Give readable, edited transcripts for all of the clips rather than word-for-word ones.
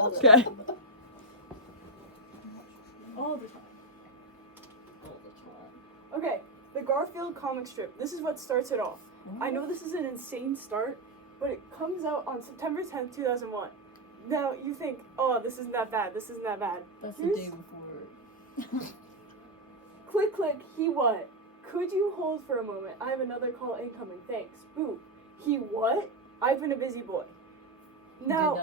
Okay. All the time. Okay, the Garfield comic strip. This is what starts it off. I know this is an insane start, but it comes out on September 10th, 2001. Now, you think, oh, this isn't that bad, this isn't that bad. That's the day before. Click, he what? Could you hold for a moment? I have another call incoming, thanks. Boo. He what? I've been a busy boy. Now,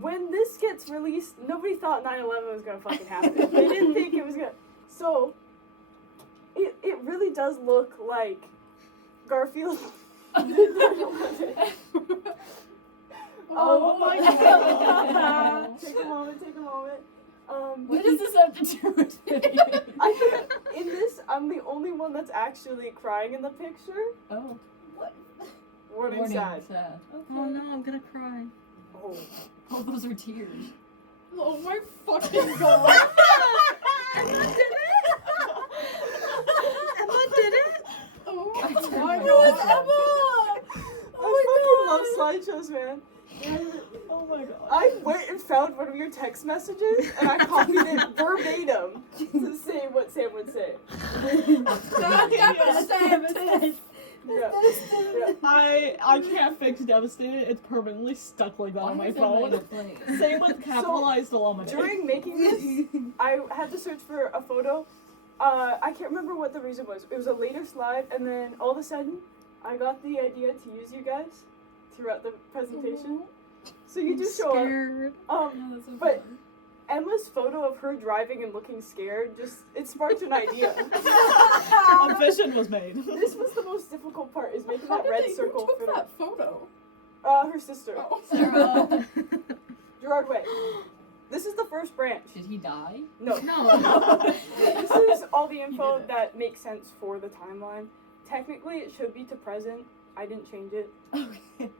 when this gets released, nobody thought 9/11 was gonna fucking happen. They didn't think it was gonna. So, it really does look like Garfield. Oh my god! Take a moment. What does this have to do with it? I think in this, I'm the only one that's actually crying in the picture. Oh. What? Warning sad. Okay. Oh no, I'm gonna cry. Oh, those are tears. Oh my fucking god. Emma did it? Emma did it? Oh my god. I fucking love slideshows, man. Oh my god. I went and found one of your text messages and I copied it verbatim to say what Sam would say. Devastated. Yeah. I can't fix devastated. It's permanently stuck like that on my phone. Same with capitalized illuminate. During making this, I had to search for a photo. I can't remember what the reason was. It was a later slide, and then all of a sudden, I got the idea to use you guys throughout the presentation. So you do show up. But Emma's photo of her driving and looking scared it sparked an idea. A vision was made. This was the most difficult part, is making that red circle Who for took that photo? her sister. Oh. Sarah. Gerard Way. This is the first branch. Did he die? No. No. This is all the info that makes sense for the timeline. Technically, it should be to present. I didn't change it. Okay.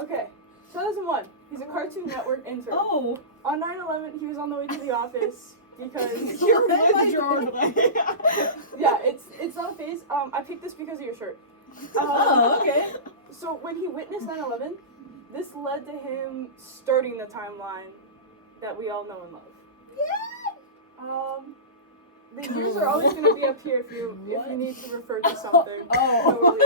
Okay. 2001. He's a Cartoon Network intern. Oh. On 9/11, he was on the way to the office because You're with Jordan. yeah, it's not a phase. I picked this because of your shirt. Oh, okay. So when he witnessed 9/11, this led to him starting the timeline that we all know and love. The years are always going to be up here if you need to refer to something. Oh.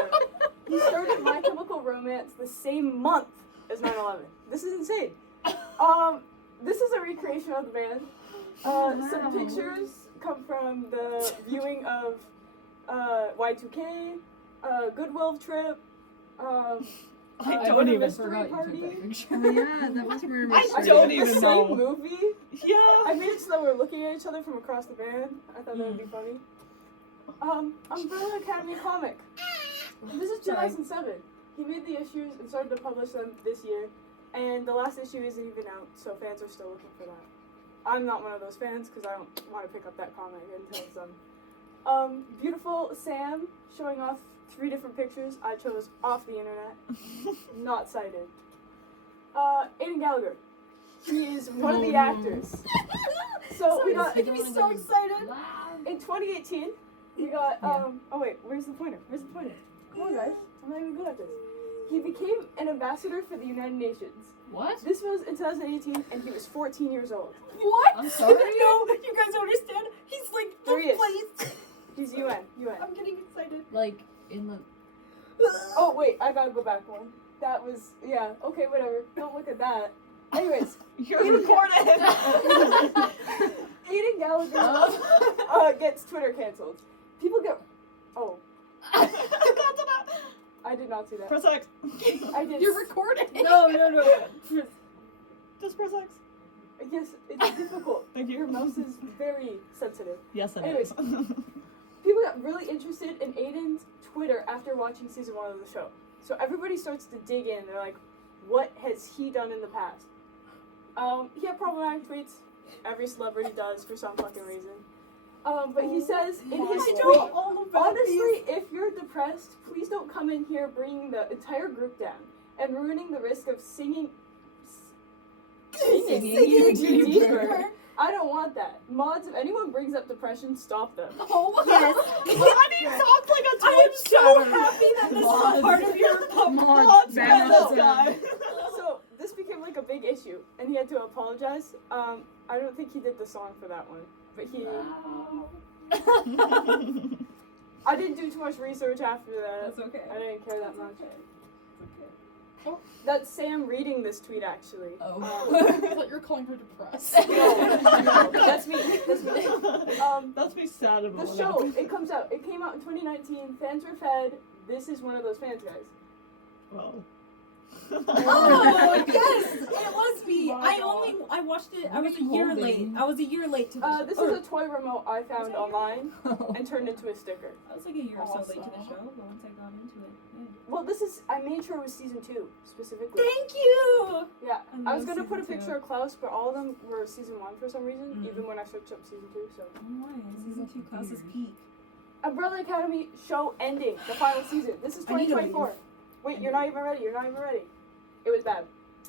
He started My Chemical Romance the same month as 9/11. This is insane. This is a recreation of the band. Some pictures come from the viewing of Y2K, Goodwill trip. I don't even mystery party. Oh yeah, that was murder mystery. I don't did even the know. same movie. Yeah. I made it so that we're looking at each other from across the band. I thought that would be funny. Umbrella Academy comic. This is 2007. He made the issues and started to publish them this year, and the last issue isn't even out, so fans are still looking for that. I'm not one of those fans because I don't want to pick up that comic until it's done. Beautiful Sam showing off 3 different pictures I chose off the internet, not cited. Aiden Gallagher. He is one of the actors. So we got. Making me so excited. In 2018, we got. Oh wait, where's the pointer? Come on, guys. I'm not even good at this. He became an ambassador for the United Nations. What? This was in 2018, and he was 14 years old. What? I'm sorry? No, you guys don't understand. He's like There he is. place. He's UN. I'm getting excited. Like, in the... Oh wait, I gotta go back one. That was okay, whatever. Don't look at that. Anyways, You're recorded. Aiden Gallagher gets Twitter canceled. People get I did not see that. Press X. I did. You're recording. No. Just press X. Yes, it's difficult. Thank you. Your mouse is very sensitive. Yes, it Anyways. is. People got really interested in Aiden's Twitter after watching season 1 of the show. So everybody starts to dig in. They're like, what has he done in the past? He had problematic tweets. Every celebrity does for some fucking reason. But he says in his tweet, honestly, if you're depressed, please don't come in here bringing the entire group down and ruining the risk of singing deeper. I don't want that. Mods, if anyone brings up depression, stop them. Oh yes. I need to talk like a I am Twitch so chatter. happy that this is a part of your Mods, ban this guy. So this became became like a big issue, and he had to apologize. I don't think he did the song for that one, but he. Wow. I didn't do too much research after that. That's okay. I didn't care that That's much. okay. That's Sam reading this tweet actually. Oh. I thought you were calling her depressed. No, that's me. That's me. That's me sad about The show, it comes out. It came out in 2019. Fans were fed. This is one of those fans, guys. Well. Oh yes, it was me. My God. I watched it. I What was are a you year holding? late. I was a year late to the show. This is a toy remote I found online Oh. and turned into a sticker. I was like a year or so late to the Awesome. show, but once I got into it, yeah. Well, I made sure it was season 2 specifically. Thank you. Yeah, I was love gonna put a season picture of Klaus, but all of them were season 1 for some reason, Mm. even when I searched up season 2. So, Oh, season 2 Klaus's peak. Umbrella Academy show ending, the final season. This is I need to 2024. leave. Wait, you're not even ready. You're not even ready. It was bad.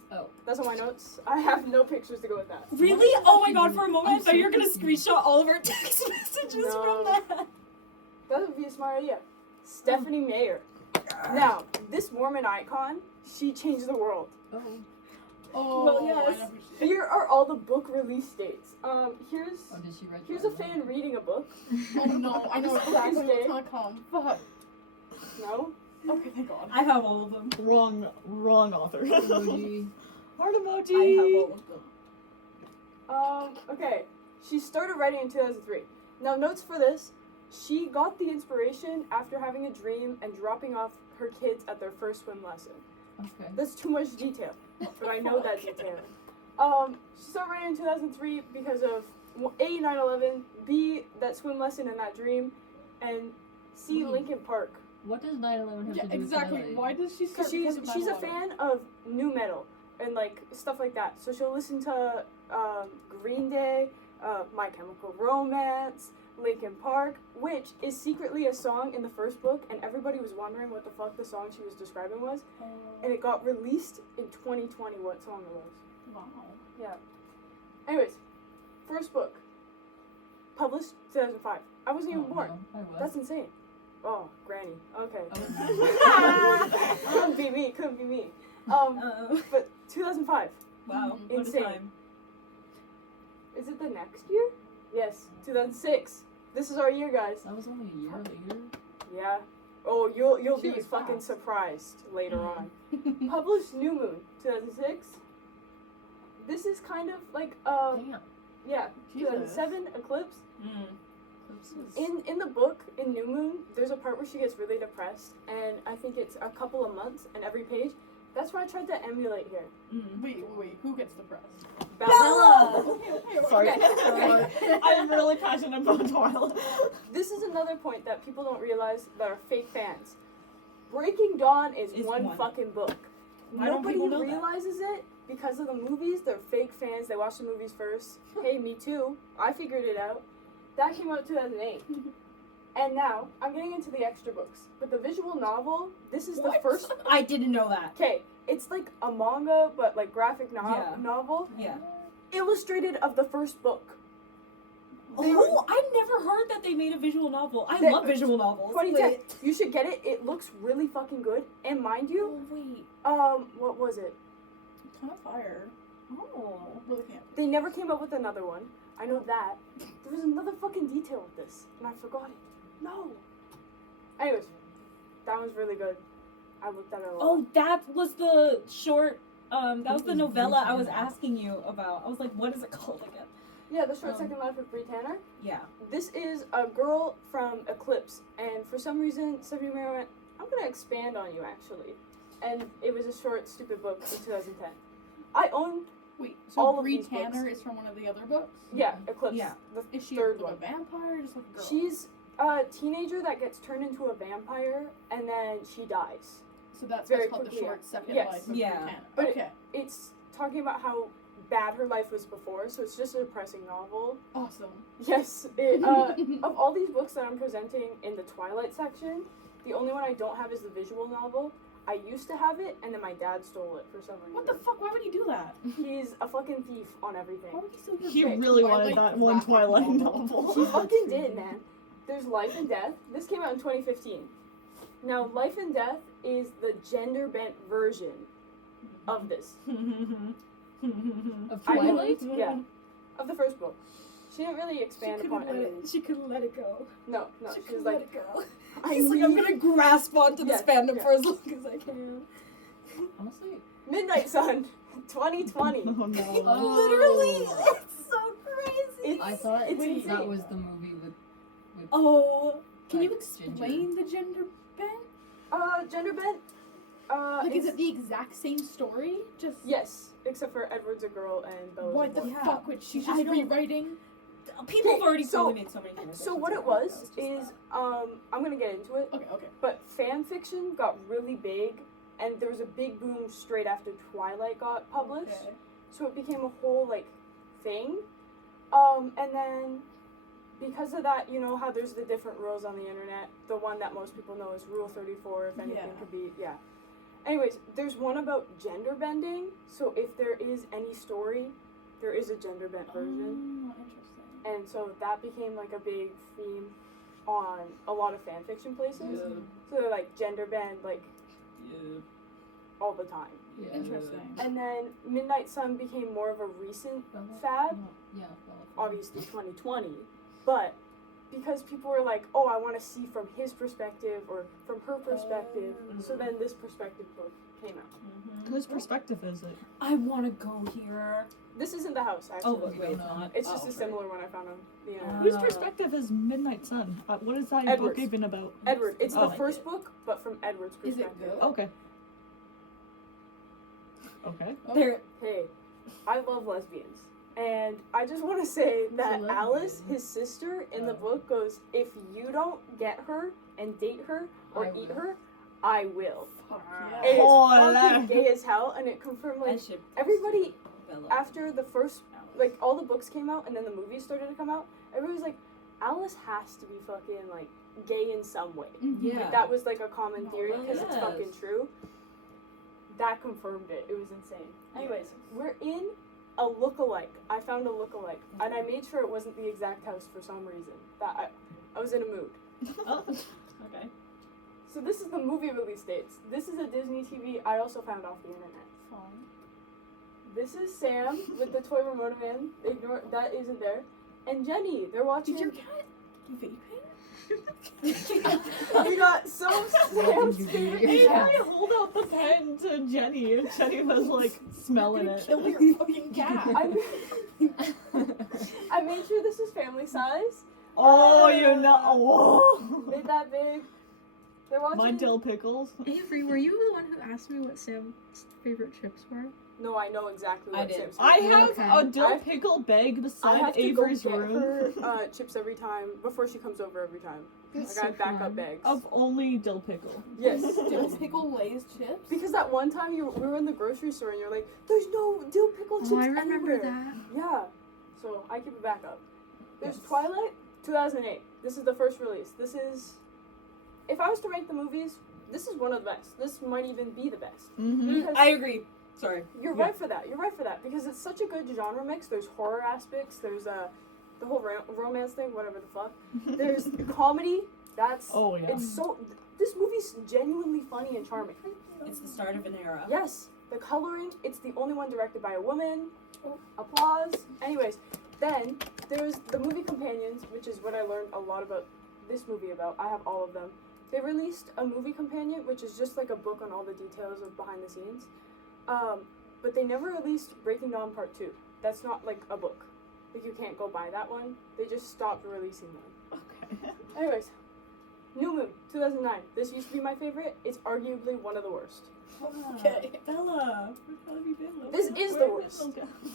Oh. That's on my notes. I have no pictures to go with that. Really? Oh my god, for a moment I thought you were gonna screenshot all of our text messages No. from that. That would be a smart idea. Stephanie Mayer. Now, this Mormon icon, she changed the world. Oh, Well, yes. I know who she is. Here are all the book release dates. Here's did she write here's a fan reading a book. Oh no, I know exactly what's gonna come. Fuck. No? Okay, thank God. I have all of them. Wrong author. Heart emoji. I have all of them. Okay. She started writing in 2003. Now, notes for this. She got the inspiration after having a dream and dropping off her kids at their first swim lesson. Okay. That's too much detail, but I know that detail. She started writing in 2003 because of A, 9/11, B, that swim lesson and that dream, and C, Wait. Linkin Park. What does 9/11 have Yeah, to do exactly. with Twilight? Why does she start? Because because of she's a 9/11? fan of new metal and like stuff like that. So she'll listen to Green Day, My Chemical Romance, Linkin Park, which is secretly a song in the first book, and everybody was wondering what the fuck the song she was describing was, and it got released in 2020. What song it was? Wow. Yeah. Anyways, first book, published 2005. I wasn't even born. No, I was. That's insane. Oh, Granny. Okay. Oh. Couldn't be me. Couldn't be me. Uh-oh. But 2005. Wow. What a Insane. time. Is it the next year? Yes, 2006. This is our year, guys. That was only a year later. Yeah. Oh, you'll She be was fucking fast. surprised later Mhm. on. Published New Moon, 2006. This is kind of like Damn. yeah, Jesus. 2007 Eclipse. Mm. In the book in New Moon, there's a part where she gets really depressed, and I think it's a couple of months, and every page. That's what I tried to emulate here. Mm. Wait, who gets depressed? Bella! Okay, okay, okay. Sorry. Okay. I am really passionate about Twilight. This is another point that people don't realize that are fake fans. Breaking Dawn is one one. fucking book. Why don't Nobody people know that? realizes it because of the movies. They're fake fans. They watch the movies first. Hey, me too. I figured it out. That came out in 2008. And now, I'm getting into the extra books. But the visual novel, this is the What? first... I didn't know that. Okay, it's like a manga, but like graphic Yeah. novel. Yeah. Illustrated of the first book. They were- Oh, I never heard that they made a visual novel. I They- love visual novels. 2010. Wait. You should get it. It looks really fucking good. And mind you, Oh, wait. what was it? Ton of fire. Oh. Really can't. They never came up with another one. I know that. There was another fucking detail with this, and I forgot it. No. Anyways, that was really good. I looked at it a lot. Oh, that was the short, that was the novella I was asking you about. I was like, what is it called again? Yeah, The Short um, Second Life of Brie Tanner. Yeah. This is a girl from Eclipse, and for some reason, Stephanie Meyer went, I'm gonna expand on you, actually. And it was a short, stupid book in 2010. I own, Wait, so All of Brie these Tanner books. is from one of the other books? yeah, Eclipse. Yeah. The Is she third like one. a vampire or just like a girl? She's a teenager that gets turned into a vampire, and then she dies. So that's very what's called the quickly, short second yes. life of Yeah. Brie Tanner. But Okay. It's talking about how bad her life was before, so it's just a depressing novel. Awesome. Yes, of all these books that I'm presenting in the Twilight section, the only one I don't have is the visual novel. I used to have it, and then my dad stole it for some reason. What the fuck? Why would he do that? He's a fucking thief on everything. Why would he steal your He book? really Twilight wanted that one graphic Twilight novel. novel. He fucking did, man. There's Life and Death. This came out in 2015. Now, Life and Death is the gender-bent version of this. Of I- Twilight? Yeah. Of the first book. She didn't really expand upon anything. She couldn't let it go. No, She she was couldn't like, let it go. I She's like, I'm need gonna grasp onto this Yeah, fandom yeah. for as long as I can. Honestly, Midnight Sun, 2020. Oh no. Literally, it's so crazy. It's- I thought it's that insane. was the movie with Oh, can you like, explain the gender bent? Gender bent. like, is it's- it the exact same story? Just Yes, except for Edward's a girl and Bella's what a the boy. Yeah. fuck? Which she's I just don't- rewriting. People have already so- told me so many things. So what it was is, I'm gonna get into it, Okay, okay. but fan fiction got really big, and there was a big boom straight after Twilight got published. Okay. So it became a whole like thing, and then because of that, you know how there's the different rules on the internet. The one that most people know is Rule 34. If anything Yeah. could be, yeah. Anyways, there's one about gender bending. So if there is any story, there is a gender bent version, Oh, interesting. and so that became like a big theme on a lot of fan fiction places. So they're like gender bend like all the time. Yeah. Interesting. And then Midnight Sun became more of a recent fad. Yeah. Obviously 2020, but because people were like, oh, I want to see from his perspective or from her perspective, so then this perspective book came out. Whose perspective is it? I want to go here. This isn't the house, Oh, actually. wait, it's not. It's just Oh, a similar one I found on the internet. Uh, Whose perspective is Midnight Sun? What is that Edward's. book even about? Edward. It's Oh. the first book, but from Edward's Is it perspective. good? Okay. Okay. There. Hey, I love lesbians. And I just want to say that lesbian. Alice, his sister, in the book goes, if you don't get her and date her or I eat will. her, I will. Fuck It is yeah. Oh, fucking la- gay as hell, and it confirmed, I like, ship everybody, Bella. after the first, like, all the books came out and then the movies started to come out, everybody was like, Alice has to be fucking, like, gay in some way. Yeah. Like, that was, like, a common theory well, because it's yes. fucking true. That confirmed it. It was insane. Anyways, we're in a look-alike. I found a look-alike, and I made sure it wasn't the exact house for some reason. That I was in a mood. Oh, okay. So this is the movie release dates. This is a Disney TV I also found off the internet. Fun. This is Sam with the toy remote man. Ignore that isn't there. And Jenny, they're watching. Did your cat vaping? We got some Sam's Did you do favorite your Hey, cat. I hold out the pen to Jenny, and Jenny was like smelling You're it. gonna kill your fucking cat. I made sure this is family size. Oh, you know. Whoa. Made that big. They're watching. My dill pickles. Avery, were you the one who asked me what Sam's favorite chips were? No, I know exactly I what did. Sam's I favorite have Okay. a dill I- pickle bag I beside have to Avery's go get room her chips every time before she comes over every time. That's I got so backup fun. bags. of only dill pickle. Yes. Dill pickle Lay's chips? Because that one time we were in the grocery store and you're like, there's no dill pickle chips Oh, I remember anywhere. that. Yeah. So I keep a backup. There's Yes. Twilight, 2008. This is the first release. This is, if I was to rank the movies, this is one of the best. This might even be the best. Mm-hmm. Because I agree. Sorry. you're Yeah. right for that. You're right for that because it's such a good genre mix. There's horror aspects. There's the whole romance thing, whatever the fuck. There's comedy. That's Oh yeah. it's so. This movie's genuinely funny and charming. It's the start of an era. Yes, the coloring. It's the only one directed by a woman. Applause. Anyways, then there's the movie companions, which is what I learned a lot about this movie about. I have all of them. They released a movie companion, which is just like a book on all the details of behind the scenes. But they never released Breaking Dawn Part 2. That's not like a book. Like you can't go buy that one. They just stopped releasing them. Okay. Anyways, New Moon, 2009. This used to be my favorite. It's arguably one of the worst. Okay. Bella. Where have you been? This is the worst.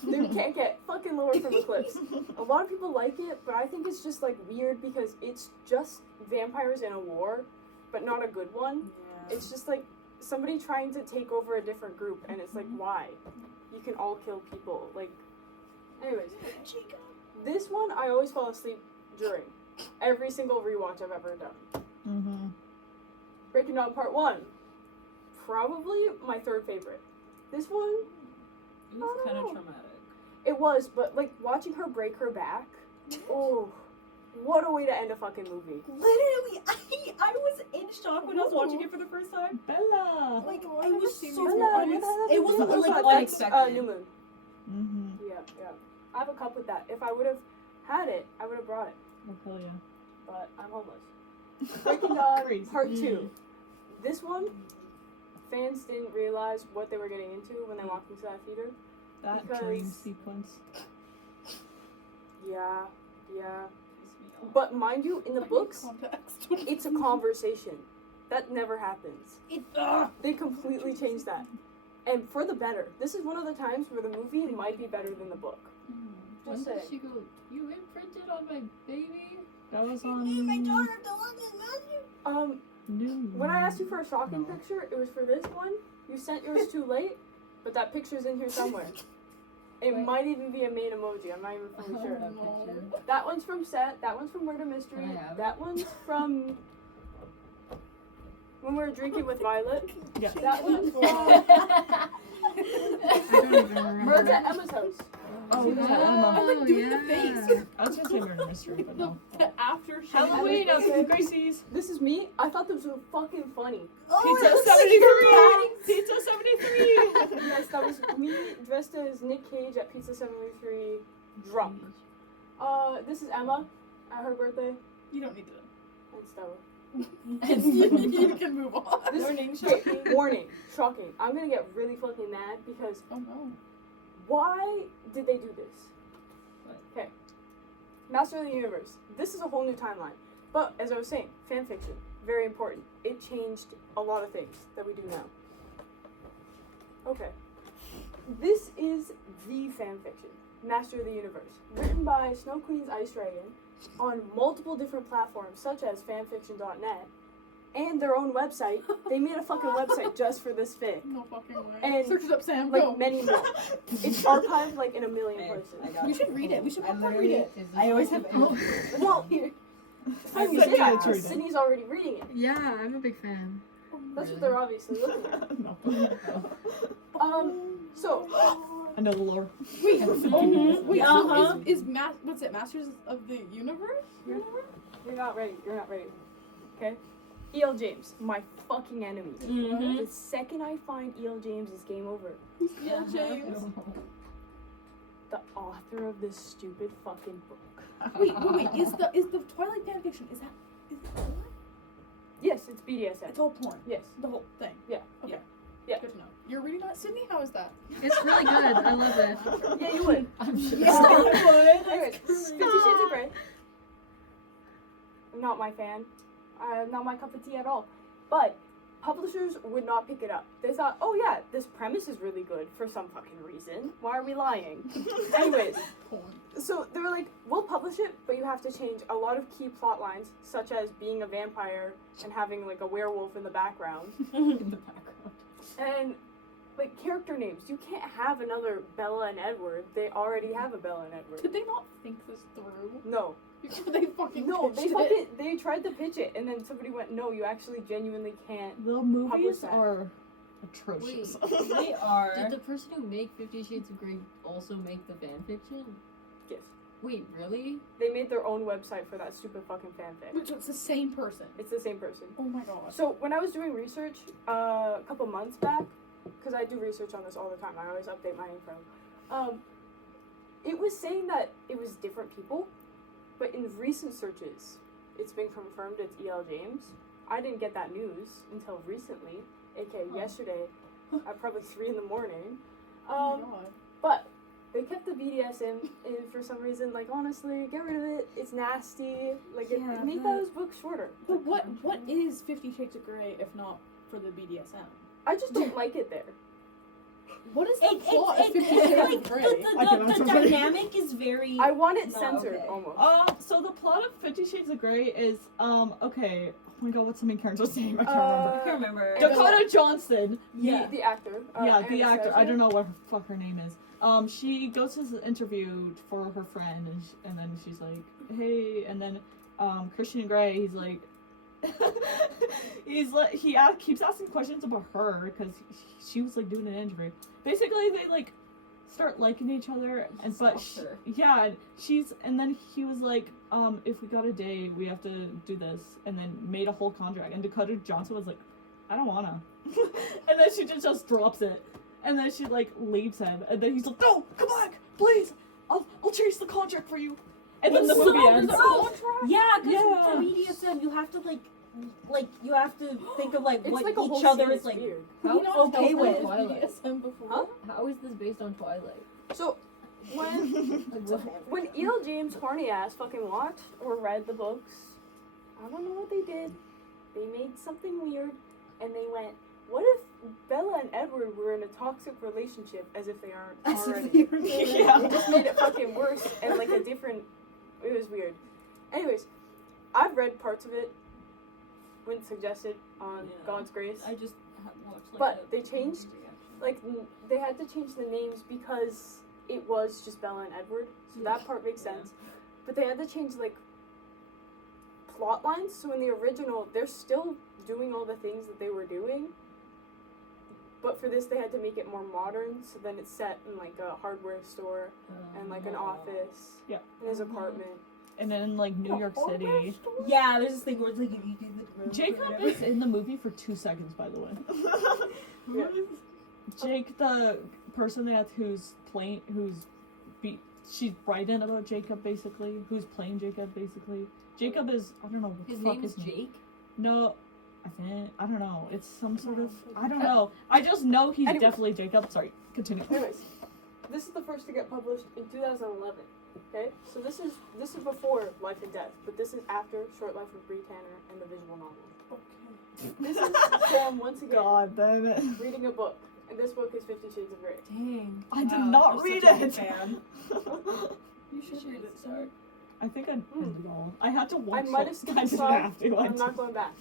They can't get fucking lower from Eclipse. A lot of people like it, but I think it's just like weird because it's just vampires in a war, but not a good one. Yeah. It's just like somebody trying to take over a different group, and it's like, why? You can all kill people. Like, anyways, this one I always fall asleep during every single rewatch I've ever done. Mm-hmm. Breaking Dawn Part 1, probably my third favorite. This one, It was kind of Oh. traumatic. it was, but like watching her break her back, oh, What a way to end a fucking movie. Literally, I was in shock when I was watching it for the first time. Bella. Like, Oh, I I've was never seen so these Bella, it was like That's, unexpected. New Moon. Mm-hmm. Yeah. I have a cup with that. If I would have had it, I would have brought it. Oh, hell yeah. But I'm homeless. Breaking Dawn Crazy. Part 2. This one, fans didn't realize what they were getting into when they walked into that theater. That Because- dream sequence. Yeah. But mind you, in the books, Context. it's a conversation. That never happens. They completely changed that. And for the better. This is one of the times where the movie might be better than the book. When Just did saying. she go, you imprinted on my baby? That was on New. When I asked you for a shocking picture, it was for this one. You sent yours too late, but that picture's in here somewhere. It might even be a main emoji. I'm not even fully sure. Picture. That one's from Set. That one's from Murder Mystery. Can I have it? That one's from when we were drinking with Violet. Yeah. That one's from I don't even remember. Murder at Emma's house. Oh, See yeah. that? I'm like doing the face. I was gonna say murder mystery, but no. The after Halloween of Gracie's. This is me. I thought this was fucking funny. Pizza 73! Pizza 73! Yes, that was me dressed as Nick Cage at Pizza 73, drunk. This is Emma at her birthday, You don't need to. and Stella. You can move on. This warning, shocking. I'm gonna get really fucking mad because Oh no. why did they do this? Okay. Master of the Universe. This is a whole new timeline. But as I was saying, fanfiction, very important. It changed a lot of things that we do now. Okay. This is the fanfiction, Master of the Universe, written by Snow Queen's Ice Dragon on multiple different platforms such as fanfiction.net and their own website. They made a fucking website just for this fic. No fucking way. And, Search it up, Sam. Like Go. many more. It's archived like in a million places. We should read it. We should all read it. I always have. Well, here. Funny you say that, because Sydney's already reading it. Yeah, I'm a big fan. That's what they're obviously looking at. No. So, I know the lore. Wait, wait. Uh-huh. So is what's it? Masters of the Universe? you're not ready. You're not ready. Okay? E.L. James, my fucking enemy. Mm-hmm. The second I find E.L. James, it's game over. Yeah, James. The author of this stupid fucking book. Wait. Is the Twilight fanfiction? Is it porn? Yes, it's BDSM. It's all porn. Yes. The whole thing. Yeah. Okay. Yeah. Good to know. You're reading that, Sydney? How is that? It's really good. I love it. Yeah, you would. I'm sure. Anyways, 50 Shades of Grey. Not my fan. Not my cup of tea at all. But publishers would not pick it up. They thought, oh yeah, this premise is really good for some fucking reason. Why are we lying? Anyways, Porn. so they were like, we'll publish it, but you have to change a lot of key plot lines, such as being a vampire and having like a werewolf in the background. In the background. And like character names. You can't have another Bella and Edward. They already have a Bella and Edward. Did they not think this through? No. They fucking No, pitched they tried to pitch it, and then somebody went, no, you actually genuinely can't. The movies that. are atrocious. They are. Did the person who made 50 Shades of Grey also make the fanfiction? Yes. Wait, really? They made their own website for that stupid fucking fanfic. Which it's the same person. It's the same person. Oh my god. So when I was doing research a couple months back, because I do research on this all the time, I always update my info. It was saying that it was different people, but in recent searches, it's been confirmed it's E.L. James. I didn't get that news until recently, aka yesterday, at probably 3 in the morning. Oh my god. But they kept the BDSM in for some reason. Like, honestly, get rid of it. It's nasty. Like, Yeah, make but- those books shorter. But what is 50 Shades of Grey if not for the BDSM? I just don't like it there. What is the It, plot of it, 50 it, Shades like, of Grey? the dynamic is very. I want it No, censored, okay. almost. So the plot of 50 Shades of Grey is, okay, oh my god, what's the main character's name? I can't I can't remember. Dakota Johnson. Yeah. The actor. Yeah, the actor. I don't know. know what the fuck her name is. She goes to the interview for her friend, and then she's like, "Hey," and then Christian Grey, he's like, keeps asking questions about her because she was like doing an interview. Basically, they like start liking each other, and but Stalked her. and then he was like, if we got a date, we have to do this, and then made a whole contract, and Dakota Johnson was like, I don't wanna, and then she just drops it, and then she like leaves him, and then he's like, no, come back, please, I'll change the contract for you, and then the It's movie so ends. gross. Yeah, because Yeah. for BDSM, you have to like you have to think of like It's what like a each whole other scene is is like. weird. How okay with Twilight? BDSM before. Huh? How is this based on Twilight? So when E.L. James horny ass fucking watched or read the books, I don't know what they did. They made something weird, and they went, "What if Bella and Edward were in a toxic relationship as if they aren't As if already?" they were really- Yeah. It just made it fucking worse and like a different. It was weird. Anyways, I've read parts of it when suggested on Yeah. God's Grace. I just watched like But a they changed, reaction. like they had to change the names because it was just Bella and Edward, so that part makes Yeah. sense. But they had to change like plot lines. So in the original, they're still doing all the things that they were doing. But for this, they had to make it more modern. So then it's set in like a hardware store and like an office. Yeah. And his apartment. And then in like New York City, Yeah, there's this thing where it's like you do the groove or Jacob whatever. is in the movie for 2 seconds, by the way. Yeah. Jake, the person she's writing about Jacob basically, who's playing Jacob basically. Jacob is, I don't know what His the fuck name is his Jake. No, I don't know. It's some sort of, I don't know. I just know he's Anyway. definitely Jacob. Sorry, continue. Anyways, this is the first to get published in 2011. Okay, so this is before Life and Death, but this is after Short Life of Brie Tanner and the visual novel. Okay. This is Sam once again God damn it. reading a book, and this book is 50 Shades of Grey. Dang. I did Wow, not you're read such a it. big fan. You should read it, sir. I think I ended it all. I had to I watch might have it. skipped I didn't some. have to. I'm not going back.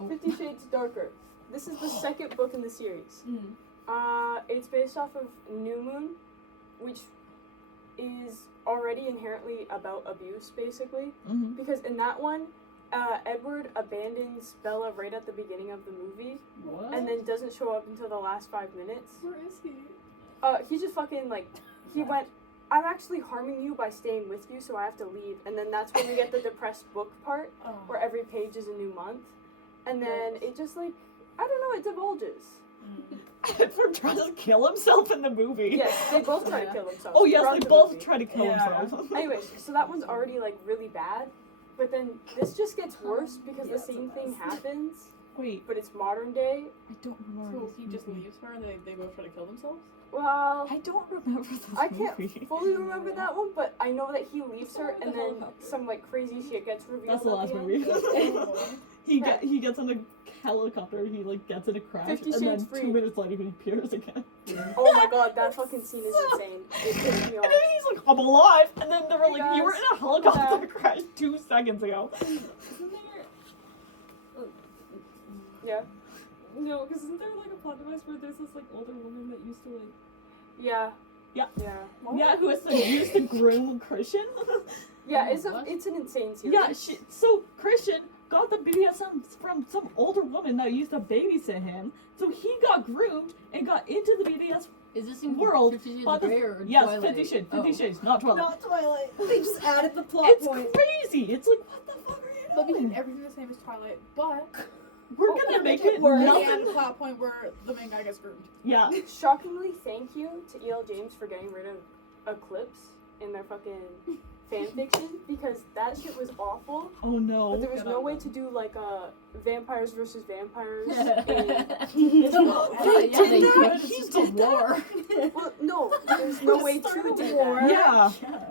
Oh. 50 Shades Darker. This is the second book in the series. Mm. It's based off of New Moon, which is already inherently about abuse, basically. Mm-hmm. Because in that one, Edward abandons Bella right at the beginning of the movie, What? and then doesn't show up until the last 5 minutes. Where is he? He just fucking, like, he went, I'm actually harming you by staying with you, so I have to leave. And then that's when we get the depressed book part, Oh. where every page is a new month. And then it just, like, I don't know, it divulges. Edward tries to kill himself in the movie. Yes, they both try to Yeah. kill themselves. Oh yes, throughout they the both movie. try to kill Yeah. themselves. Anyways, so that one's already, like, really bad. But then this just gets worse because Yeah, the it's a same thing mess. happens, Wait, but it's modern day. I don't remember. So this he just movie. leaves her and they both try to kill themselves? Well, I don't remember this I can't movie. fully remember that one, but I know that he leaves her and then some, like, crazy shit gets revealed. That's the at last end. movie. he gets on a helicopter. He like gets in a crash, 50 and then Shades 2 Free. minutes later he appears again. Oh my god, that fucking scene is insane. It pissed me And off. then he's like, I'm alive! And then they were Hey like, you were guys. in a helicopter Yeah. crash 2 seconds ago. Isn't there? Yeah. No, because isn't there like a plot device where there's this like older woman that used to like? Yeah. Yeah. Yeah. Yeah, who used to groom Christian? Yeah, What? it's an insane series. Yeah, so Christian got the BDSM from some older woman that used to babysit him. So he got groomed and got into the BDS. Is this in World, 50 Shades but of Grey or Yes, Twilight? 50 Shades, 50 Oh. Shades, not Twilight. Not Twilight. They just added the plot It's point. crazy. It's like, what the fuck are you But doing? because everything the same as Twilight, but We're Oh, gonna make it it worse. they nothing. add the plot point where the main guy gets groomed. Yeah. Shockingly, thank you to E.L. James for getting rid of Eclipse in their fucking fan fiction because that shit was awful. Oh no. But there was Good no on way them. to do like vampires versus vampires. in They this world. did they that? could. He It's just did a war. Well, no, there's no way to Start a do war. that. Yeah.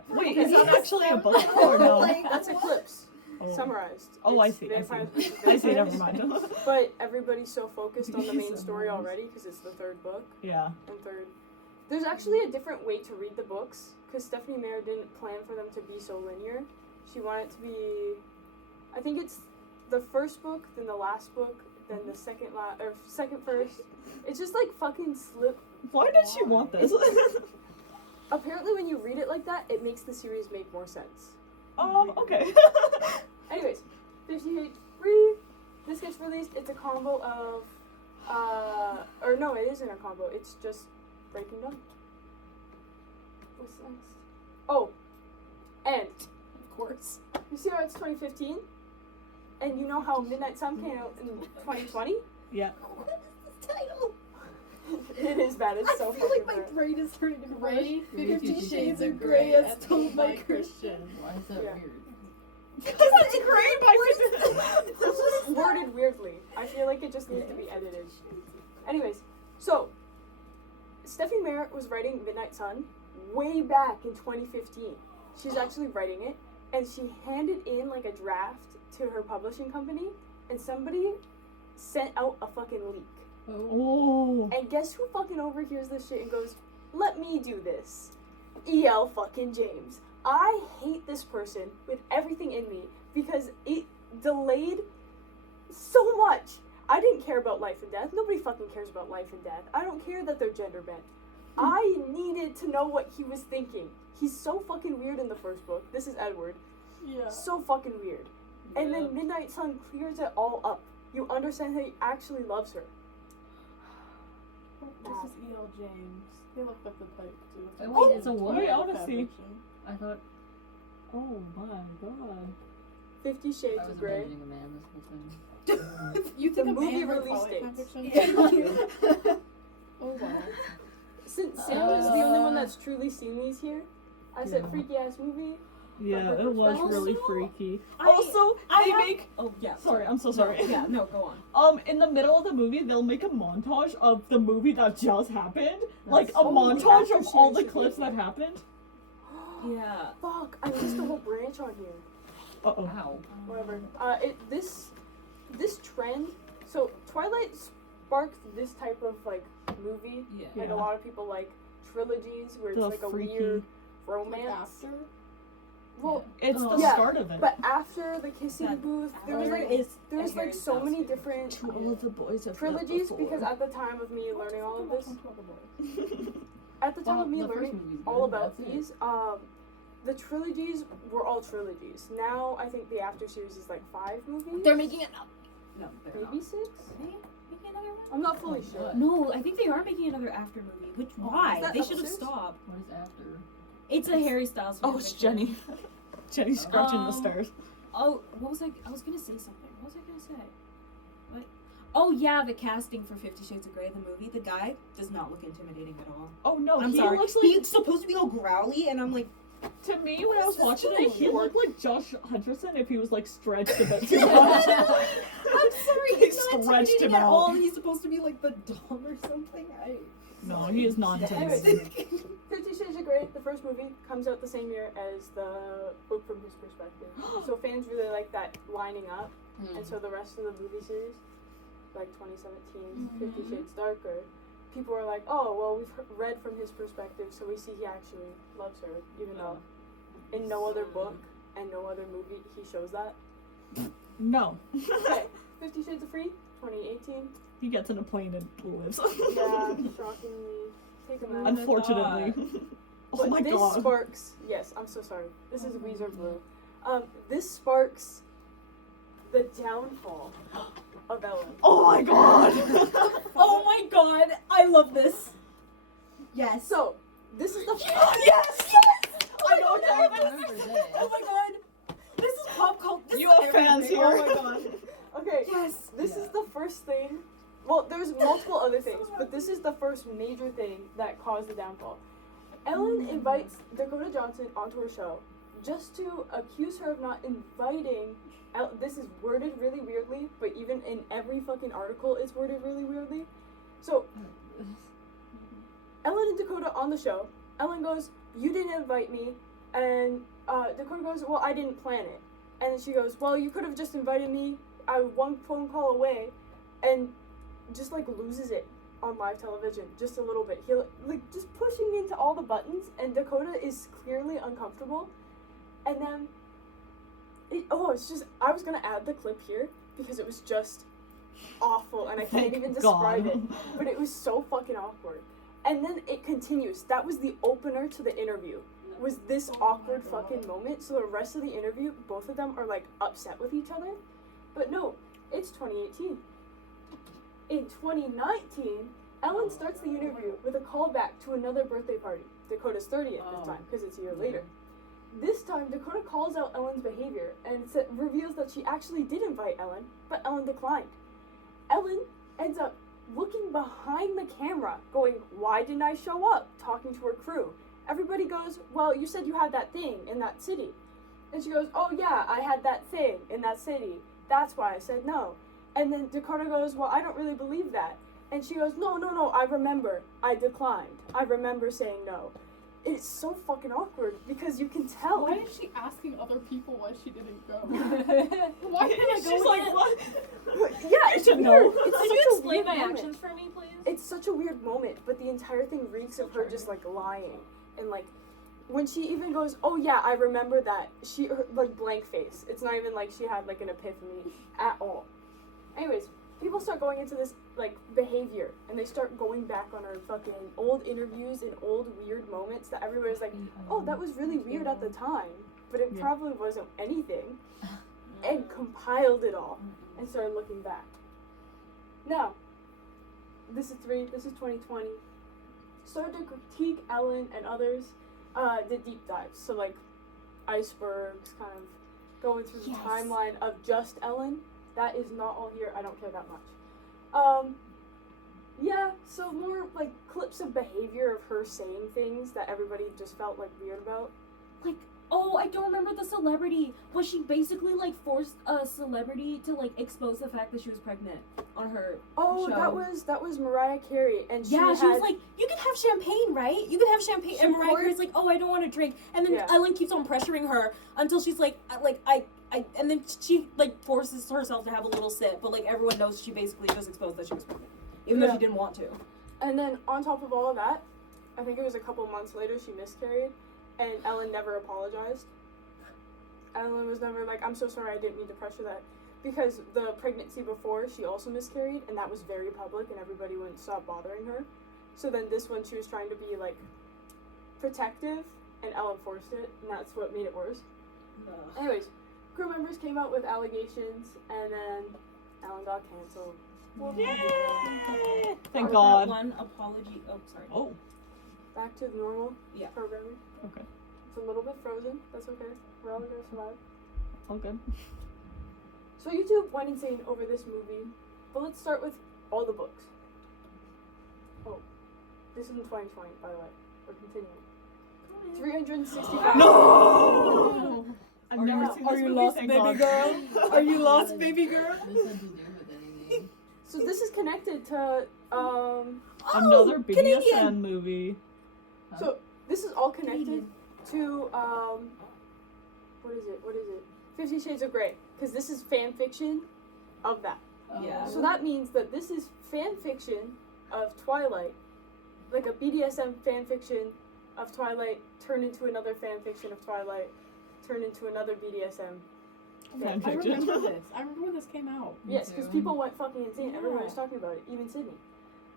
Wait, is that actually a book or no? Like, That's Eclipse. Oh. Summarized. Oh, I It's see, I see. vampires versus I see, never vampires. mind. But everybody's so focused on the main story Summarized. already because it's the third book Yeah. and third. There's actually a different way to read the books because Stephanie Meyer didn't plan for them to be so linear. She wanted it to be, I think it's the first book, then the last book, then the second first. It's just like fucking slip. Why did she want this? Apparently, when you read it like that, it makes the series make more sense. Okay. Anyways, 50 Shades Free. This gets released. It's a combo of, or no, it isn't a combo. It's just Breaking Dawn. What's next? Oh, and Of course. you see how it's 2015? And you know how Midnight Sun came out in 2020? Yeah. What is this title? It is bad. It's so I feel like fucking my bad. brain is starting to Gray, Gray 50 Shades of Grey as told by Christian. Why is that Yeah. weird? Because it's great by It's just worded weirdly. I feel like it just needs to be edited. Anyways, so Stephanie Meyer was writing Midnight Sun way back in 2015. She's actually writing it, and she handed in like a draft to her publishing company, and somebody sent out a fucking leak. Oh. And guess who fucking overhears this shit and goes, "Let me do this." E.L. fucking James. I hate this person with everything in me because it delayed so much. I didn't care about life and death. Nobody fucking cares about life and death. I don't care that they're gender bent. I needed to know what he was thinking. He's so fucking weird in the first book. This is Edward. Yeah. So fucking weird. And then Midnight Sun clears it all up. You understand that he actually loves her. This is E.L. James. They look like the type too. Oh, wait, it's a woman? Wait, I wanna see. Fanfiction. I thought Oh my god. 50 Shades I was of Grey. imagining a man this whole thing. You think The a movie man wrote release Twilight dates. fanfiction? Oh wow. Since Sam was the only one that's truly seen these here, I said Yeah. freaky ass movie. Yeah, But it was also, really freaky. I- Also, I they have- make. Oh yeah. Sorry, I'm so sorry. Yeah, no, go on. In the middle of the movie, they'll make a montage of the movie that just happened. Like a Oh, the montage after of all series the clips should be that happened. Yeah. Fuck, I missed a whole branch on here. Uh oh. Wow. Whatever. This trend. So Twilight sparked this type of like movie. Yeah. Like a lot of people like trilogies where it's The like a freaky- weird Like romance. after? Well, It's the Yeah, start of it. but after the kissing That- booth, there was There like is there was a Harry like so Styles many favorite. different To all of the boys have trilogies because at the time of me learning all of this, at the time of me the first learning movie's all good, about that's it. these, the trilogies were all trilogies. Now I think the after series is like 5 movies. They're making it. No, they're maybe not. 6. Are they making another one? I'm not fully Oh, sure. God. No, I think they are making another after movie. Which why? that They should have upstairs? stopped. What is after? It's a Harry Styles. Oh, it's Jenny. Jenny's scratching the stairs. Oh, what was I was gonna say something. What was I gonna say? What? Oh yeah, the casting for 50 Shades of Grey, the movie. The guy does not look intimidating at all. Oh no, I'm he sorry. looks like He's supposed to be all growly, and I'm like, to me when I was This is watching fine. it, he looked like Josh Hutcherson if he was like stretched a bit too much. I'm sorry, They he's not stretched intimidating him at out. all. He's supposed to be like the dom or something. No, he is not intimidating. 50 Shades of Grey, the first movie, comes out the same year as the book from his perspective. So fans really like that lining up. And so the rest of the movie series, like 2017, 50 Shades Darker, people were like, oh, well, we've read from his perspective, so we see he actually loves her, even though in no other book and no other movie he shows that. No. Okay, 50 Shades of Free, 2018. He gets in a plane and lives. Yeah, shockingly. Take him out. Unfortunately. Oh But my this god. sparks. Yes, I'm so sorry. This is Weezer Blue. This sparks the downfall of Ellen. Oh my god. Oh my god, I love this. Yes. So this is the Yes! I know I what you're remember this. Oh my god. This is pop culture. You have fans here. Oh my god. okay. Yes. This is the first thing. Well, there's multiple other things, but this is the first major thing that caused the downfall. Ellen invites Dakota Johnson onto her show just to accuse her of not inviting. This is worded really weirdly, but even in every fucking article, it's worded really weirdly. So Ellen and Dakota on the show. Ellen goes, "You didn't invite me," and Dakota goes, "Well, I didn't plan it." And she goes, "Well, you could have just invited me. I was one phone call away," and just like loses it on live television just a little bit. He like just pushing into all the buttons, and Dakota is clearly uncomfortable. And then it's just I was gonna add the clip here because it was just awful, and I can't Thank even God. describe it. But it was so fucking awkward. And then it continues. That was the opener to the interview. Was this awkward fucking moment? So the rest of the interview, both of them are like upset with each other. But no, it's 2018. In 2019, Ellen starts the interview with a callback to another birthday party. Dakota's 30th Oh. this time because it's a year later. This time, Dakota calls out Ellen's behavior and reveals that she actually did invite Ellen, but Ellen declined. Ellen ends up looking behind the camera, going, "Why didn't I show up?" talking to her crew. Everybody goes, "Well, you said you had that thing in that city." And she goes, "Oh yeah, I had that thing in that city. That's why I said no." And then Dakota goes, "Well, I don't really believe that." And she goes, No, I remember. I declined. I remember saying no." It's so fucking awkward because you can tell. Why is she asking other people why she didn't go? Why Why can't I go? She's with like, it? what? Yeah, You it's should weird. know. It's Could such you a explain weird my moment. actions for me, please? It's such a weird moment, but the entire thing reeks of her just like lying. And like when she even goes, "Oh yeah, I remember that," her, like blank face. It's not even like she had like an epiphany at all. Anyways, people start going into this like behavior, and they start going back on her fucking old interviews and old weird moments that everybody's like, "Oh, that was really weird at the time, but it Yeah. probably wasn't anything," and compiled it all and started looking back. Now, this is 2020. Started to critique Ellen and others, the deep dives. So like icebergs, kind of going through the Yes. timeline of just Ellen. That is not all here. I don't care that much. Yeah, so more like clips of behavior of her saying things that everybody just felt like weird about. Like, oh, I don't remember the celebrity. Was she basically like forced a celebrity to like expose the fact that she was pregnant on her? Oh, Show. that was Mariah Carey, and she Yeah, had, she was like, "You can have champagne, right? You can have champagne." And Mariah Support- Carey's like, "Oh, I don't want to drink." And then Yeah. Ellen keeps on pressuring her until she's like, and then she like forces herself to have a little sip, but like everyone knows she basically just exposed that she was pregnant, even though Yeah. she didn't want to. And then on top of all of that, I think it was a couple months later she miscarried, and Ellen never apologized. Ellen was never like, "I'm so sorry, I didn't mean to pressure that," because the pregnancy before she also miscarried, and that was very public, and everybody wouldn't stop bothering her. So then this one she was trying to be like protective, and Ellen forced it, and that's what made it worse. Anyways, crew members came out with allegations, and then Ellen got canceled. Yay! Thank Or God. That one apology. Oh, sorry. Oh, Back to the normal Yeah. programming. okay. It's a little bit frozen. That's okay. We're all gonna survive. All good. So YouTube went insane over this movie, but let's start with all the books. Oh, this is in 2020, by the way. We're continuing. 365. No! I've Are never you- seen are this you movie, lost, thank baby God. girl? Are you lost, baby girl? This had to do with anything. So this is connected to Another BDSM Canadian. movie. So this is all connected Canadian. to what is it? 50 Shades of Grey, because this is fan fiction of that. Yeah. So that means that this is fan fiction of Twilight, like a BDSM fan fiction of Twilight turned into another fan fiction of Twilight, turned into another BDSM. Fan I fiction. remember this. I remember when this came out. Me Yes, because too. people went fucking insane. Everyone Yeah. was talking about it, even Sydney.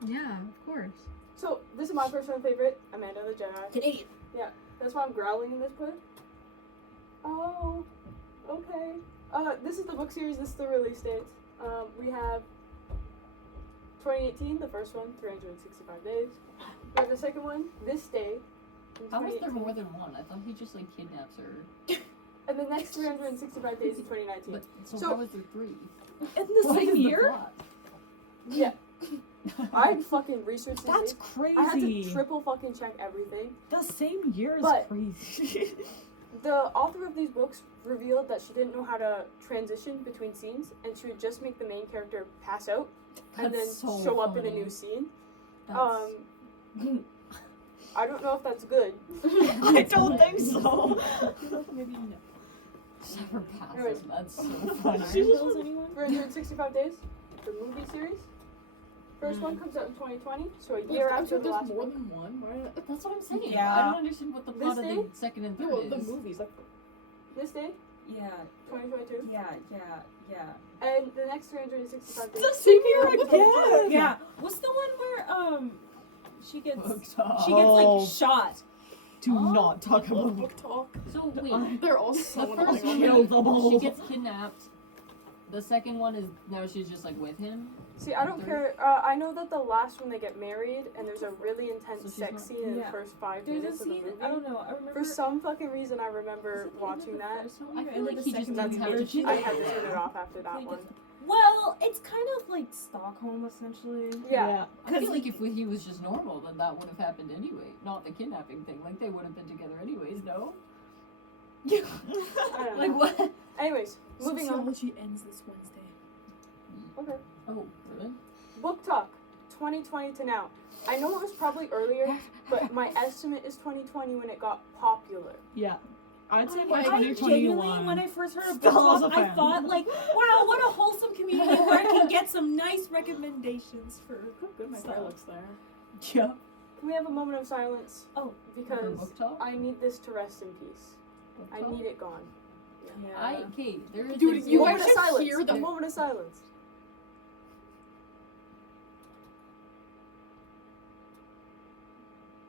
Yeah, of course. So this is my personal favorite, Amanda the Jedi. Canadian. That's why I'm growling in this part. Oh, okay. This is the book series. This is the release date. We have 2018, the first one, 365 days. We have the second one, this day. in How was there 2018. more than one? I thought he just like kidnaps her. And the next 365 days in 2019. But so, So- how was there three? In the What is same the year? plot? Yeah. I fucking researched this. That's thing. I had crazy. to triple fucking check everything. The same year is But- crazy. The author of these books revealed that she didn't know how to transition between scenes, and she would just make the main character pass out and then That's so show up in a funny. new scene. That's- I don't know if that's good. I don't think so. Maybe no. Never passive. Anyways. That's so funny. She's just- 365 days, the movie series. First one comes out in 2020, so a Wait, year I'm after sure the there's last more one. than one. Why? That's what I'm saying. Yeah. I don't understand what the plot This of thing? the second and third No, is. the movies. Like, This day, Yeah. 2022, Yeah. and the next 365 days. The same year What again. Yeah. What's the one where she gets Booked up. she gets Oh. like shot? Do Oh, not talk love about book talk. So wait, They're all so the first annoying. one, Kill them all. she gets kidnapped, The second one is now she's just like with him. See, I don't care. I know that the last one they get married, and there's a really intense So she's sex not- scene in the Yeah. first 5 There's minutes a of the scene. movie. I don't know. I remember. For some fucking reason, I remember Is it the end of watching the that. first one I or feel end of like the he just second doesn't one? have Or to she I did- had to turn it off after that They one. did- Well, it's kind of like Stockholm, essentially. Yeah. I feel like if he was just normal, then that would have happened anyway. Not the kidnapping thing. Like they would have been together anyways. No. I don't Like know. what? Anyways, moving on. Sociology ends this Wednesday. Okay. Oh, really? Book talk, 2020 to now. I know it was probably earlier, but my estimate is 2020 when it got popular. Yeah. I'd say by I genuinely, 2021. when I first heard of Still book was talk, a I fan. thought like, wow, what a wholesome community where I can get some nice recommendations for. Look good my Stuff. pilot's there. Yeah. Can we have a moment of silence? Oh. For Because book talk. I need this to rest in peace. Book I talk? need it gone. Yeah. Okay, there is Dude, a you moment of should silence. hear the- A moment of silence.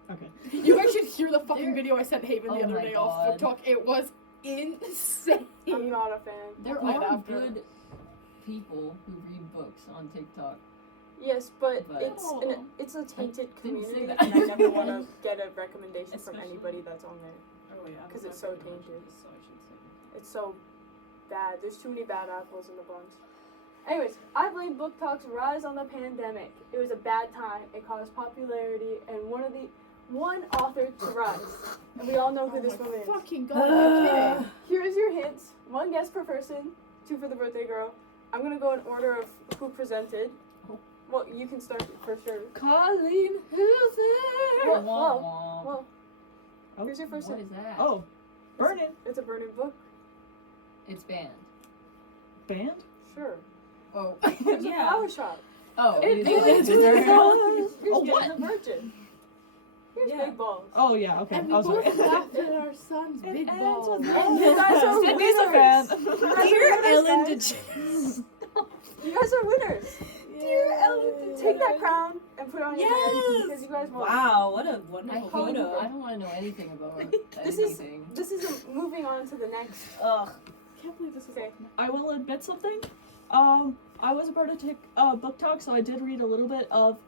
Okay. You guys should hear the fucking There- video I sent Haven the Oh other my day off God. TikTok. It was insane. I'm not a fan. There play it are after. good people who read books on TikTok. Yes, but But- it's a tainted didn't say community, that. and I never want to get a recommendation from Especially- anybody that's on there. Oh yeah. 'Cause it's so tainted. It's so bad. There's too many bad apples in the bunch. Anyways, I blame Book Talk's rise on the pandemic. It was a bad time. It caused popularity and one author to rise. And we all know who this woman is. Fucking god, are you kidding? Here's your hints. 1 guest per person, 2 for the birthday girl. I'm gonna go in order of who presented. Oh. Well, you can start for sure. Colleen, who's there? Whoa, Womp whoa, womp. whoa. Oh, Here's your first What hint. is that? Oh, burning. It's a burning book. It's banned. Band? Sure. Oh. There's a Yeah. flower shop. Oh, It it is. is. Is there- Here's Oh, getting what? a virgin. Here's Yeah. big balls. Oh yeah, okay. And we I was both right. laughed at our son's It big ends balls. with And you guys are Sydney's a winners. fan. You guys Dear are winners, Ellen guys. DeGeneres. You guys are winners. Dear Ellen DeGeneres. Take that crown and put it on your head Yes. because you guys won. Wow, what a I, wonderful hate, photo. I don't want to know anything about This is- anything. This is moving on to the next. Ugh. I can't believe this is Okay. I will admit something. I was about to take book talk, so I did read a little bit of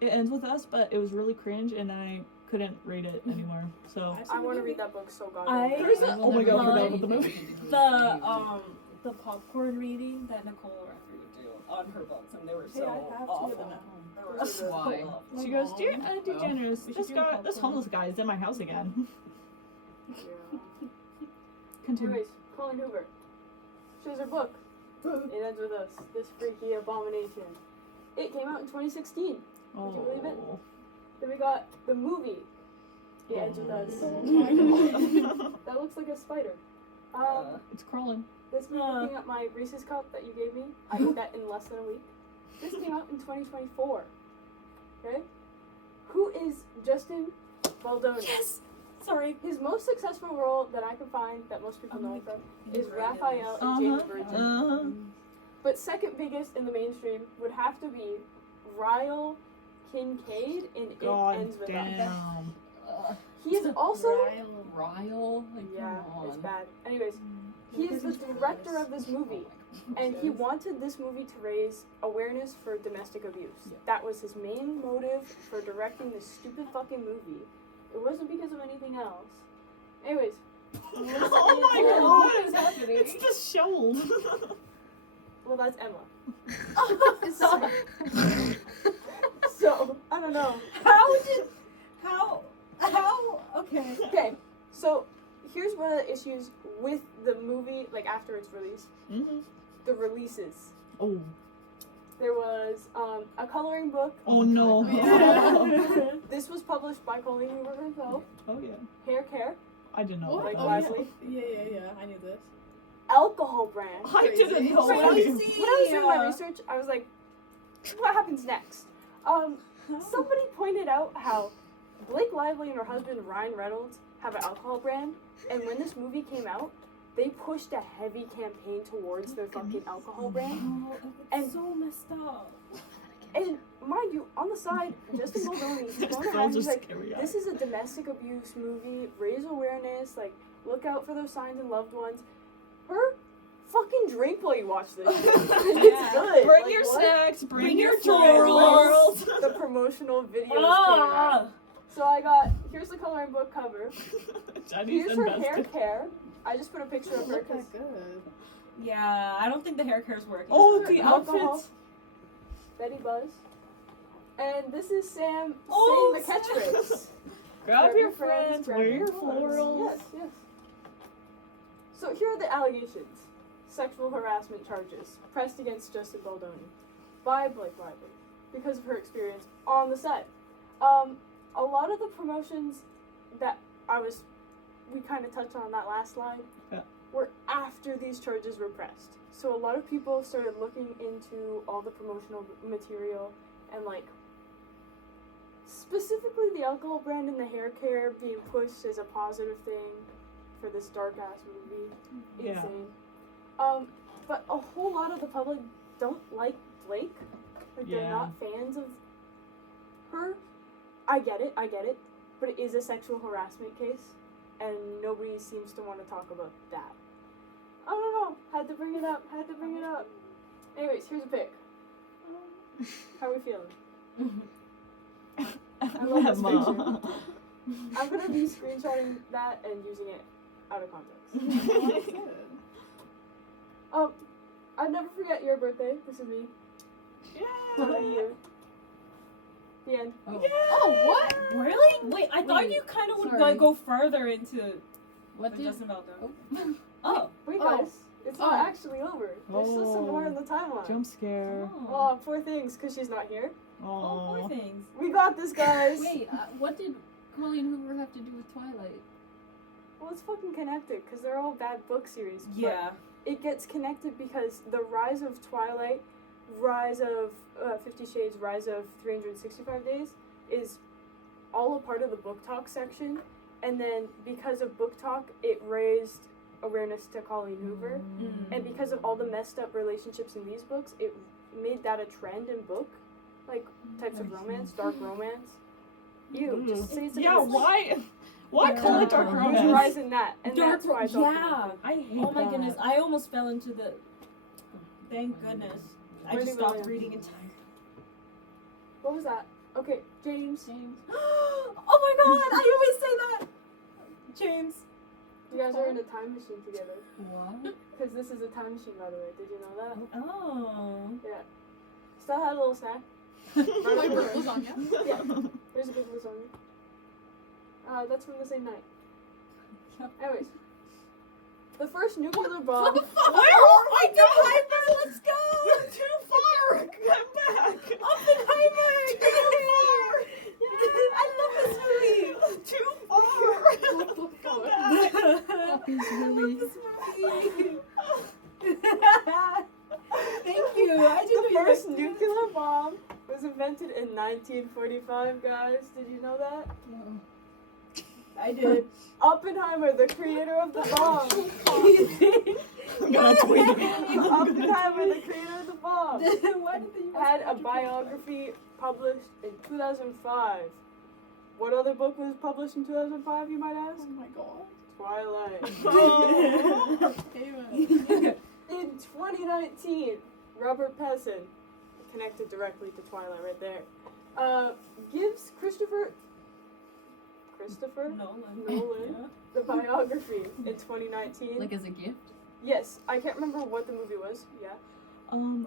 It Ends With Us, but it was really cringe, and I couldn't read it anymore. So I want to read that book so goddamn I- bad. There's a- I will oh my never God, know we're done with the anything movie. The popcorn reading that Nicole Rafferty would do on her books, and they were Hey, so I have awful. two of them at They Those were are so good. Why? awful. she goes, "Dear Oh. Ellen DeGeneres, We should this do guy, this popcorn. homeless guy is in my house again." Yeah. Continue. Anyways, Colleen Hoover. She has her book. It Ends With Us. This freaky abomination. It came out in 2016. Oh. Would you believe it? Then we got the movie. It Ends With Us. That looks like a spider. It's crawling. This me looking at my Reese's cup that you gave me. I ate that in less than a week. This came out in 2024. Okay? Who is Justin Baldoni? Yes! Sorry. His most successful role that I can find that most people know him from is Raphael in Jane the Virgin. But second biggest in the mainstream would have to be Ryle Kincaid in It God Ends With Us. damn. He is also Ryle? Like, yeah, come it's on. bad. Anyways, he is the director of this movie, and he wanted this movie to raise awareness for domestic abuse. Yeah. That was his main motive for directing this stupid fucking movie. It wasn't because of anything else. Anyways. Oh my God. What is happening? It's disheveled. Well, that's Emma. So, I don't know. Okay. Okay, so here's one of the issues with the movie, like after its release. Mhm. The releases. Oh. There was a coloring book. Oh no. This was published by Colleen Hoover herself. Oh yeah. Hair Care. I didn't know. Like that. Wisely. Yeah, I knew this. Alcohol brand. I didn't know. When I was that. doing my research, I was like, what happens next? Somebody pointed out how Blake Lively and her husband Ryan Reynolds have an alcohol brand, and when this movie came out, they pushed a heavy campaign towards their fucking alcohol brand. Oh, And- it's so messed up. And mind you, on the side, Justin Baldoni, he's going Those around, are he's like, scary this is a domestic abuse movie, raise awareness, like, look out for those signs and loved ones. Her fucking drink while you watch this. It's good. Bring Like, your what? snacks, bring your florals. florals. The promotional videos came Ah! out. So I got, here's the coloring book cover. Chinese Here's her and hair best. care. I just put a picture of her Look because that good. Yeah, I don't think the hair care's working. Oh, Her the alcohol. outfits. Betty Buzz. And this is Sam Oh, saying the catchphrase. Grab Grab your friends, grab wear your flowers. florals. Yes, yes. So here are the allegations. Sexual harassment charges pressed against Justin Baldoni by Blake Lively because of her experience on the set. A lot of the promotions that we kind of touched on that last slide, Yeah. were after these charges were pressed. So a lot of people started looking into all the promotional material and like specifically the alcohol brand and the hair care being pushed as a positive thing for this dark ass movie. Yeah. Insane. But a whole lot of the public don't like Blake. Like they're Yeah. not fans of her. I get it, but it is a sexual harassment case, and nobody seems to want to talk about that. I don't know. Had to bring it up. Anyways, here's a pic. How are we feeling? I love this Emma. I'm gonna be screenshotting that and using it out of context. I'd never forget your birthday. This is me. How about Yeah. you? The end. Oh, Oh, what? Really? Wait, I thought Wait, you kind of would sorry. like go further into what the did? Justin Baldoni. Oh. Oh. Wait, Oh. guys. It's not Oh. actually over. There's still some more in the timeline. Jump scare. Oh, poor things, because she's not here. Oh, poor Aww. things. We got this, guys. Wait, what did Colleen Hoover have to do with Twilight? Well, it's fucking connected, because they're all bad book series. but Yeah. it gets connected because the rise of Twilight, rise of 50 Shades, rise of 365 Days is all a part of the book talk section. And then because of book talk, it raised awareness to Colleen Hoover. And because of all the messed up relationships in these books, it made that a trend in book, like types of romance, dark romance. Ew, just say something. Yeah, why? Why Yeah. call it dark There's a romance? rise in that, and Dark that's why it's all yeah. connected. I hate Oh my that. goodness, I almost fell into the. Thank goodness. I Where just do we stopped land? reading entirely. What was that? Okay, James. James. Oh my god, I always say that! James. You guys are in a time machine together. What? Because this is a time machine, by the way. Did you know that? Oh. Yeah. Still had a little snack. Like lasagna. Yeah. There's a big lasagna. That's from the same night. Anyways. The first nuclear bomb. Oppenheimer, let's go! Too far! Come back! Oppenheimer! I love this movie! Too far! Come back! He's really. Thank you. I The didn't first nuclear bomb was invented in 1945, guys. Did you know that? I did. Oppenheimer, the creator of the bomb. I'm gonna tweet it. Oppenheimer, the creator of the bomb, Why did they had a biography published in 2005. What other book was published in 2005, you might ask? Oh my god. Twilight. Amen. In 2019, Robert Pattinson, connected directly to Twilight right there, gives Christopher Nolan. Nolan the biography in 2019. Like as a gift? Yes, I can't remember what the movie was. Yeah.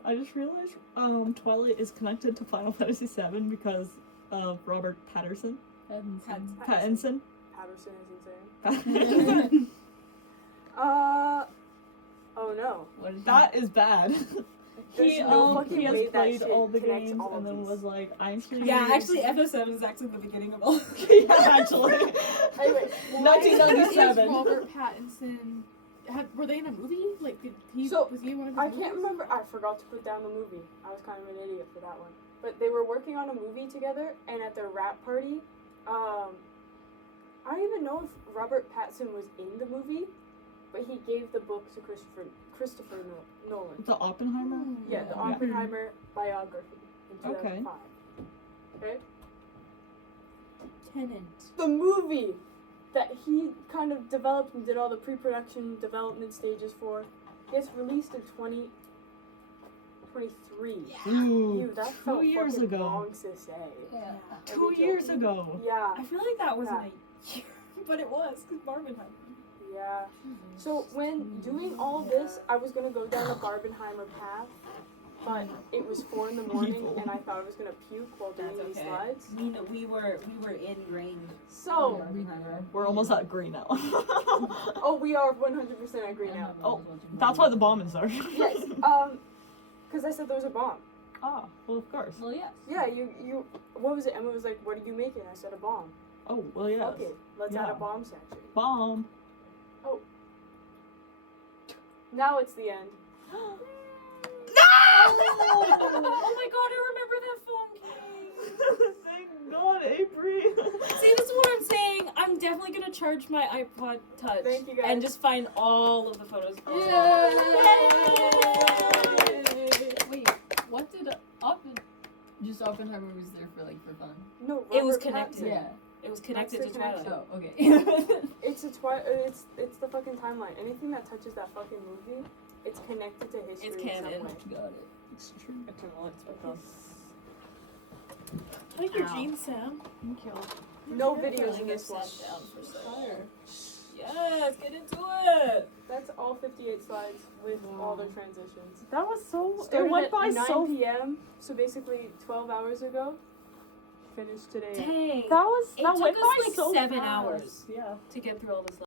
I just realized Twilight is connected to Final Fantasy VII because of Robert Pattinson. Pattinson is insane. Pattinson. Oh no. What is That is bad. There's He no fucking he has way that played shit all the connects games all of and then these. was like, I'm actually Yeah, actually, FF7 is actually the beginning of all. yeah, actually. Anyway, Why 1997. is Robert Pattinson? Were they in a movie? Like, did he? So, was he in one of his I movies? can't remember. I forgot to put down the movie. I was kind of an idiot for that one. But they were working on a movie together, and at their rap party, I don't even know if Robert Pattinson was in the movie, but he gave the book to Christopher Nolan. The Oppenheimer? Yeah, the Yeah. Oppenheimer biography in Okay. 2005. Okay. Tenant. The movie that he kind of developed and did all the pre-production development stages for Gets released in 2023. Ooh, Ew, that 2 felt years fucking ago. long to say. Yeah. 2 years ago. Yeah, I feel like that wasn't Yeah. a year, but it was because Barbenheimer. yeah. So when doing all this, I was gonna go down the Barbenheimer path, but it was 4 in the morning, Evil. and I thought I was gonna puke while doing That's these okay. slides. We know we were ingrained. So, We're almost at green now. oh, we are 100% agree now. Oh, That's why the bomb is there. Yes, because I said there was a bomb. Ah, well, of course. Well, yes. Yeah, you. What was it? Emma was like, "What are you making?" I said, "A bomb." Oh, well, yes. Okay, let's add Yeah. a bomb section. Bomb. Now it's the end. Oh my god, I remember that phone case. Thank God, Avery. See, this is what I'm saying. I'm definitely gonna charge my iPod Touch Thank you, guys. and just find all of the photos. Wait, what did just Oppenheimer was there for fun? No, It was Robert connected. Pattinson. Yeah. It was connected That's to the Twilight. connection. Oh, okay. It's it's the fucking timeline. Anything that touches that fucking movie, it's connected to history It's in canon. some way. Got it. It's true. I like your Ow. jeans, Sam. Thank you. No videos in this one. Down for yes, get into it. That's all 58 slides with all their transitions. That was so. Started it went at by 9 so. p.m. So basically 12 hours ago. Finished today. Dang. That was. It That took went us by like so 7 fast. hours Yeah. to get through all this.